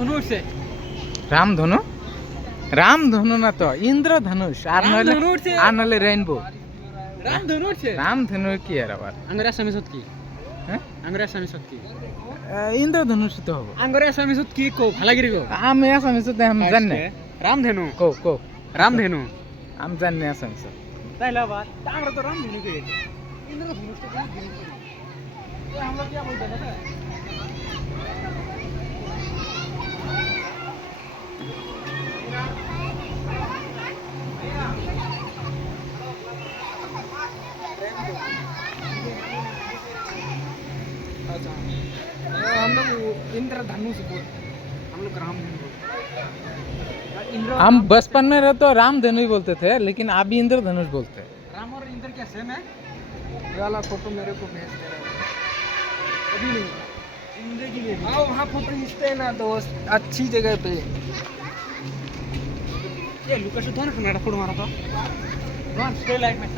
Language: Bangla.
ধনু উঠছে। রামধনু? রামধনু না তো, ইন্দ্রধনুষ। রামধনু উঠছে। আর নলে রেইনবো। রামধনু উঠছে। রামধনু কি আর আবার? আঙ্গুর আসামি কি? হ্যাঁ, আঙ্গুর আসামি কি? ইন্দ্রধনুষ তো হবে। আঙ্গুর আসামি কি কো ভালাগিরি কো? আমি আসামিস তো আমি জানি না। রামধেনু। কো কো রামধেনু। আমি জানি না আসামিস। তাইলে আবার আমরা তো রামধেনু কে গেছে। ইন্দ্রধনুষ তো কোনো দিন করি। তো আমরা কি বলতে না? अच्छा हम लोग इंद्रधनुष बोलते हैं हम लोग रामधनु बोलते हैं हम बचपन में रहे तो रामधनु ही बोलते थे, लेकिन अभी इंद्रधनुष बोलते हैं। राम और इंद्र क्या सेम है ये वाला फोटो मेरे को भेज दे रहा है अभी नहीं जिंदगी में आओ वहाँ फोटो खींचते हैं ना दोस्त अच्छी जगह पे ये लुका से दोनों कनाडा फोटो मारा था वन स्टे लाइक में